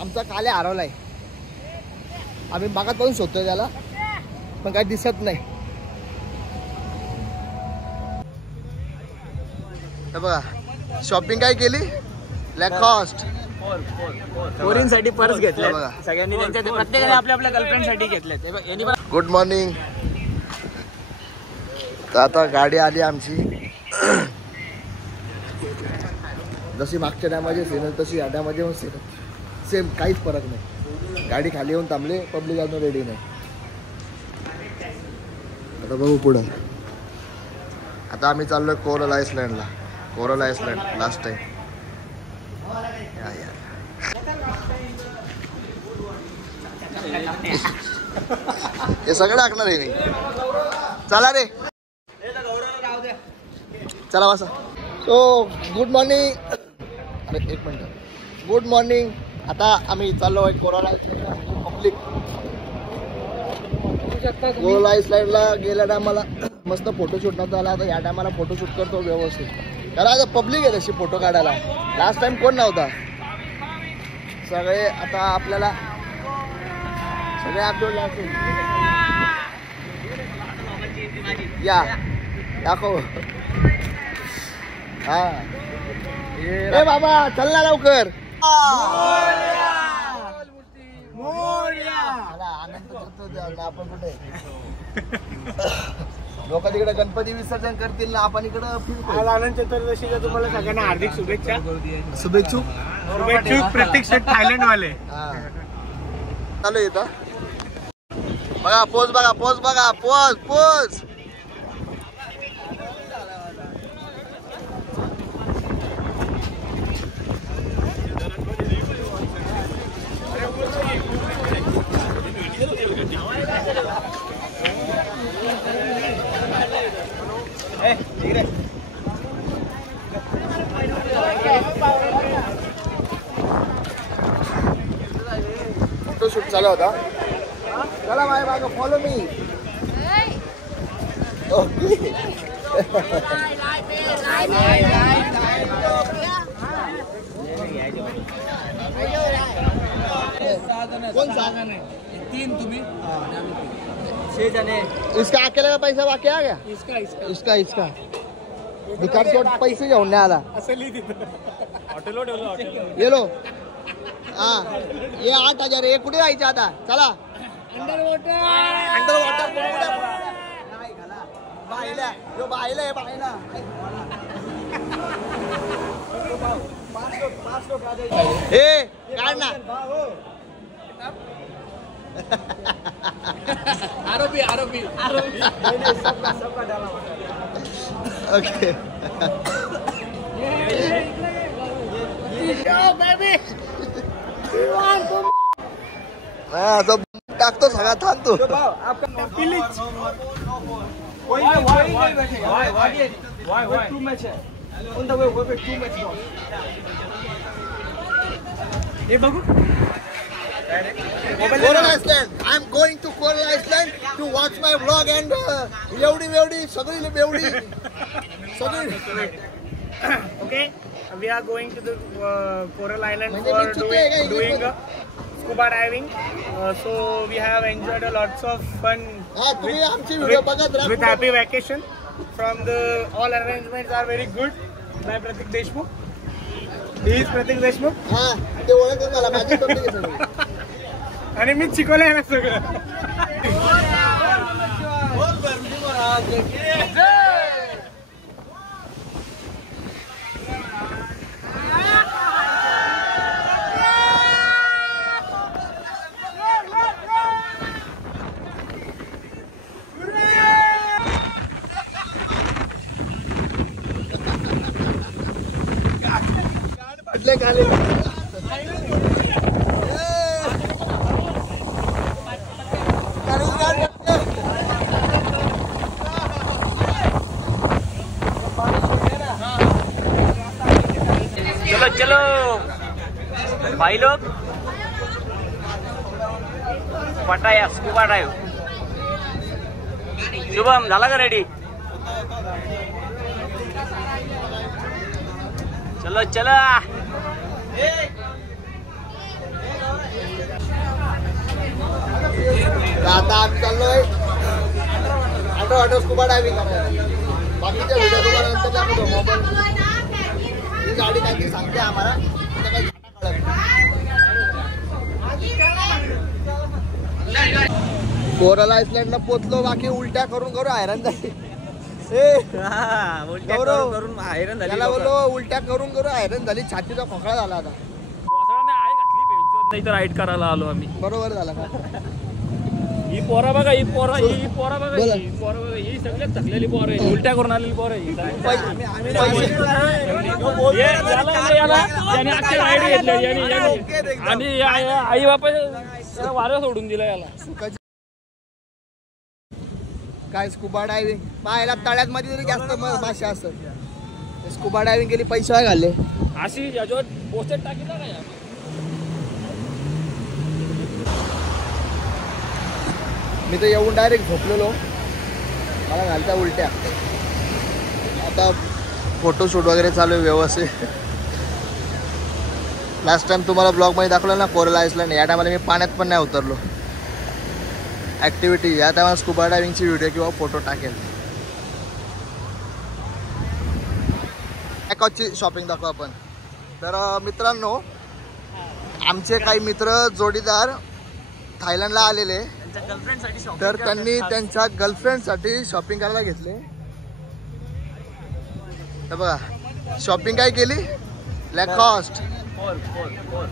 आमचा काल्या हरवलाय. आम्ही बागात पाहून शोधतोय त्याला, पण काही दिसत नाही. बघा शॉपिंग काय केली, लॅकॉस्ट पोरींसाठी पर्स घेतले बघा सगळ्यांनी. त्यांच्या प्रत्येकाने आपल्या आपल्या गर्लफ्रेंड साठी घेतले. Good morning. आता गाडी आली आमची. जशी मागच्या डॅममध्ये सेम तशी या डॅममध्ये पण सेम काहीच फरक नाही. गाडी खाली येऊन थांबले, पब्लिक अजून रेडी नाही. आता बघू पुढं. आता आम्ही चाललोय कोरल आयसलँडला. Coral Island last time. हे सगळं टाकणार आहे मी. चला रे, चला बसा. So good morning. अरे एक मिनिट. Good morning. आता आम्ही चाललो आहे कोरल आयसलँड पब्लिक. कोरल आयसलँडला गेल्या टायमाला मस्त फोटोशूट नव्हता आला. आता या टायमाला फोटोशूट करतो व्यवस्थित, कारण आता पब्लिक आहे तशी फोटो काढायला. लास्ट टाइम कोण नव्हता. सगळे आता आपल्याला सगळे अपलोड लागतील. या दाखव. हा ए बाबा चल ना लवकर. आनंद करतो आपण कुठे. लोक तिकडे गणपती विसर्जन करतील ना, आपण इकडं फिरतो. अनंत चतुर्दशीच्या तुम्हाला सगळ्यांना हार्दिक शुभेच्छा. शुभेच्छुक प्रत्येक थायलंड वाले चालू येतं. बघा पोज, बघा पोज, बघा पोज पोज. फोटोशूट चालू होता. चला माझ्या मागं, फॉलो मी. कौन सा? 3 तुम्ही 6 जने. इसका अकेले का पैसा बाकी आ गया. इसका इसका विकास पैसे घेऊन नाही आला. ये लो. हाँ ये 8,000 आहे. कुठे जायचं आता. चला अंडर वॉटर. बायला जो बायला आहे बायला. ए काढ ना. आरोपी सबका डाला. ओके असं टाकतो सगळा थांबतो. Coral Island. I am going to Coral Island to watch my vlog and एवढी सगळी बेवडी सगळी. Okay, we are going to the Coral Island for doing scuba diving. So we have enjoyed a lots of fun with happy vacation. From the all arrangements are very good by Pratik Deshmukh. He is Pratik Deshmukh. हाँ ते ओळख मला माझी public आहे सगळी. आणि मी शिकवलंय ना सगळं. खाली चलो भाई लोग पटाया स्कूबा डाइव. शुभम झाला का रेडी. चलो चलो जाणार स्कुबा डायव्हिंग करायला. बाकीच्या व्हिडिओ तुम्हाला नंतर दाखवतो. मोबाईल ही गाडी काहीतरी सांगते आम्हाला, काही कोरल आयसलँडला पोचलो. बाकी उलट्या करून करून हैराण झाली. त्याला बोललो उलट्या करून करून हैराण झाली. छातीचा खोकळा झाला आता. नाही तर राईड करायला आलो आम्ही. बरोबर झाला का? ही पोरा बघा, ही पोरा बघा, ही पोरा बघा, ही सगळ्यात थकलेली पोर आहे, उलट्या करून आलेली पोर आहे. आणि आई बापा वारं सोडून दिलं याला. काय स्कुबा डायव्हिंग पाहायला तळ्यात मध्ये तरी जास्त मासे असतात. स्कुबा डायव्हिंग केली, पैसे काय घाले अशी याच्यावर पोस्टर टाकीला काय. मी तर येऊन डायरेक्ट झोपलेलो, मला घालता उलट्या. आता फोटोशूट वगैरे चालू आहे व्यवस्थित. लास्ट टाइम तुम्हाला ब्लॉगमध्ये दाखवलं ना कोरल आयसलँड, या टायमाला मी पाण्यात पण नाही उतरलो. ॲक्टिव्हिटी या टायमाला स्कुबा डायव्हिंगची व्हिडिओ किंवा फोटो टाकेल. बँकॉकची शॉपिंग दाखवू आपण. तर मित्रांनो, आमचे काही मित्र जोडीदार थायलंडला आलेले, तर त्यांनी त्यांच्या गर्लफ्रेंडसाठी शॉपिंग करायला घेतले. तर बघा शॉपिंग काय केली, लॅकॉस्ट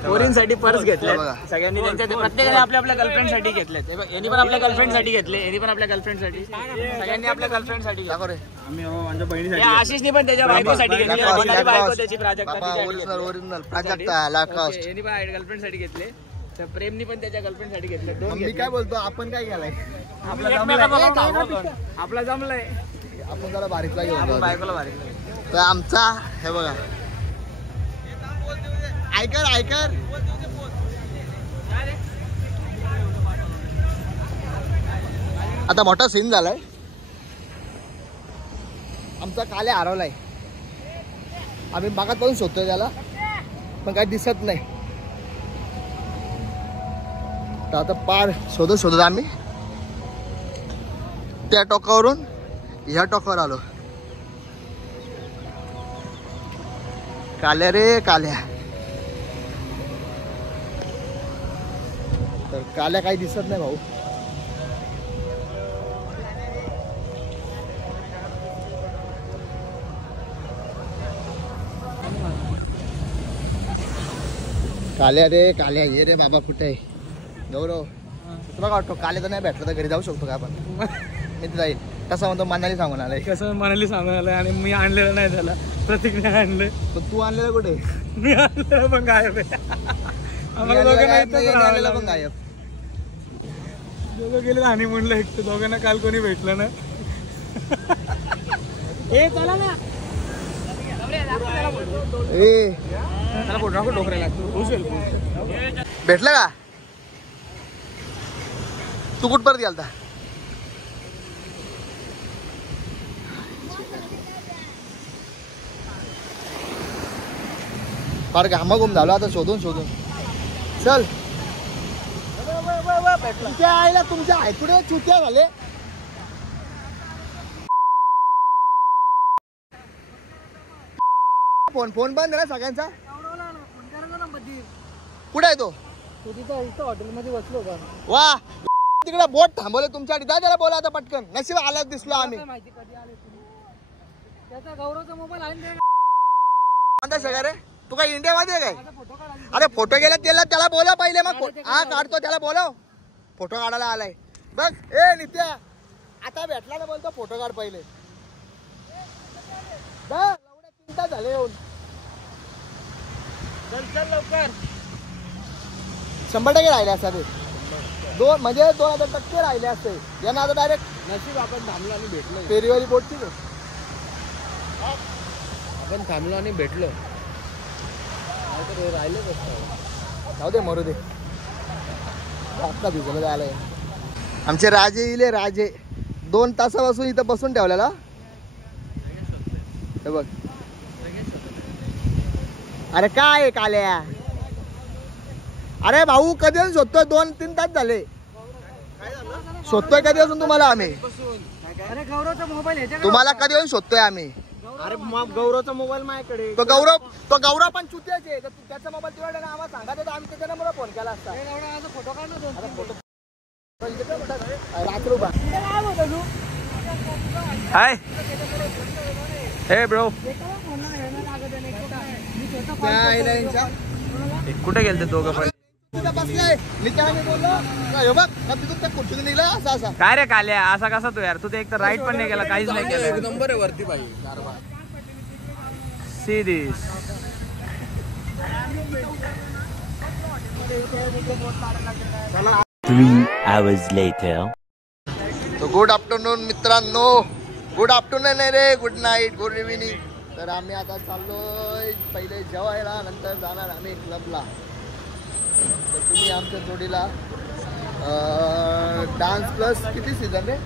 पोरींसाठी पर्स घेतले बघा सगळ्यांनी. त्यांच्या प्रत्येकाने आपल्या आपल्या गर्लफ्रेंडसाठी घेतले. यांनी पण आपल्या गर्लफ्रेंडसाठी घेतले, यांनी पण आपल्या गर्लफ्रेंडसाठी, सगळ्यांनी आपल्या गर्लफ्रेंडसाठी. माझ्या बहिणीसाठी, आशिषनी पण त्याच्या बायकोसाठी घेतले. बायको त्याची ओरिजिनल प्राजक्ता लॅकॉस्ट. यांनी पण गर्लफ्रेंडसाठी घेतले. तर प्रेमनी पण त्याच्या गर्लफ्रेंडसाठी घेतले. मी काय बोलतो, आपण काय केलाय, आपला जमलाय, आपण जरा बारीकला घेऊन बायकोला भारी. तर आमचा हे बघा, ऐकर आता मोठा सीन झालाय. आमचा काल्या हरवलाय. आम्ही बागात पाहून शोधतोय त्याला, पण काही दिसत नाही. तर आता पार शोधत आम्ही त्या टोकावरून ह्या टोकावर आलो. काल्या रे काल्या. तर काल्या काही दिसत नाही भाऊ. काल्या रे काल्या, ये रे बाबा कुठे आहे गौरव? तुला काय वाटतो काल्या तर नाही भेटलं तर घरी जाऊ शकतो का आपण? मी तर जाईल. कसं म्हणतो मनाली सांगून आलाय. कसं मनाली सांगून आलाय आणि मी आणलेलं नाही त्याला. प्रतीकने आणलं. पण तू आणलेलं कुठे? मी आणलेलं पण गायब आहे. आम्हाला दोघांना पण गायब. दोघं गेले आणि म्हणलं एक तर दोघांना काल कोणी भेटलं ना. ए चला ना, ए त्याला फोटो टाकू डोकरायला. भेटलं का? तू कुठपर्यंत गेलता? फार घामाघूम झालो आता शोधून चल. तुझ्या आईला तुमच्या आयकुडे चुत्या झाले. फोन बंद आहे ना सगळ्यांचा. कुठे आहे तो? हॉटेलमध्ये बसलो का? वा तिकडे बोट थांबवले तुमच्यासाठी. त्याला बोला आता पटकन. नशीब आलाच दिसलो आम्ही. त्याचा गौरवचा मोबाईल आहे कोणता सगळं रे? तू काय इंडियामध्ये आहे काय? अरे फोटो गेला त्याला बोला पहिले. मग हा काढतो त्याला बोलाव. फोटो काढायला आलाय बघ. ए नित्या आता भेटला ना, बोलतो फोटो काढ पहिले. 3 तास झाले येऊन. चल लवकर. 100% राहिले असते. 2000% राहिले असते. यांना आता डायरेक्ट नशीब आपण थांबलो आणि भेटलो. फेरीवाली बोटची आपण थांबलो आणि भेटलो. राहिले जाऊ दे मरू दे. आता भिजलं जायला. आमचे राजे इले राजे 2 तासापासून इथं बसून ठेवलेला. हे बघ. अरे काय काल्या? अरे भाऊ कधी शोधतोय? 2-3 तास झाले शोधतोय. कधी असून तुम्हाला आम्ही अरे गौरवचा मोबाईल तुम्हाला कधी येऊन शोधतोय आम्ही. अरे गौरवचा मोबाईल माझ्याकडे. तो गौरव पण चुत्याचे. त्याचा मोबाईल तुला आम्हाला सांगा तर आम्ही त्याच्या नंबरवर फोन केला असता. फोटो काढ ना. फोटो हाय हे ब्रो कुठे गेलते दोघं पण बसलाय मी त्याला मी बोललो बघ तिथून त्या खुर्चीतून निघला असा असा. काय रे काल्या असा कसा तू यार तू ते एक तर राईट पण नाही केला काहीच नाही केलं. एक नंबर आहे वरती भाई. सी दिस तो गुड आफ्टरनून मित्रांनो. गुड आफ्टरनून नाही रे गुड नाईट गुड इव्हिनिंग. तर आम्ही आता चाललोय पहिले जेवायला नंतर जाणार आम्ही क्लबला. तर तुम्ही आमच्या जोडीला डान्स प्लस किती सीझन रे.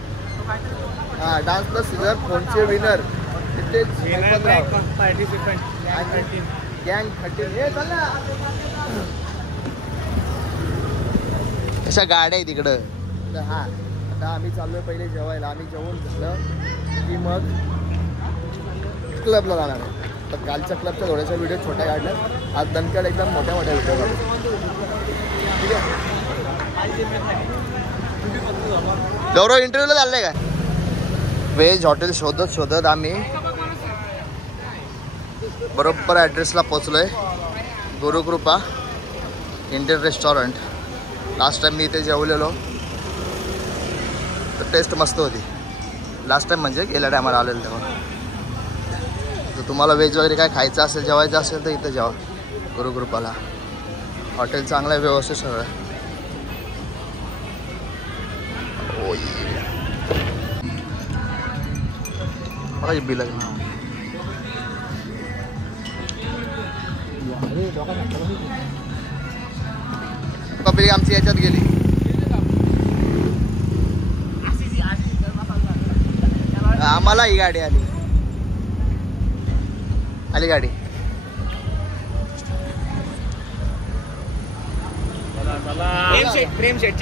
हा डान्स प्लस सीझन फोनचे विनर पार्टिसिपेंट गँग 13 हे चल ना. अशा गाड्या आहे तिकडं. तर हा आता आम्ही चाललोय पहिले जेवायला. आम्ही जेवण झालं की मग क्लबला जाणार आहे. तर कालच्या क्लबच्या थोड्याशा व्हिडिओ छोट्या काढल्या. आज दणकड एकदम मोठ्या मोठ्या व्हिडिओ काढू. ठीक आहे. गौरव इंटरव्ह्यूला चाललंय का. व्हेज हॉटेल शोधत आम्ही बरोबर ॲड्रेसला पोचलोय. Gurukripa Indian restaurant. Last time मी इथे जेवलेलो तर टेस्ट मस्त होती. लास्ट टाइम म्हणजे गेल्या टायमाला आलेलं तेव्हा. तर तुम्हाला व्हेज वगैरे काय खायचं असेल जेवायचं असेल तर इथं जेवा गुरुकृपाला. हॉटेल चांगलं आहे व्यवस्थित सगळं. बघा बिल पब्लिक आमची याच्यात गेली. आम्हाला ही गाडी आली गाडी. प्रेम शेट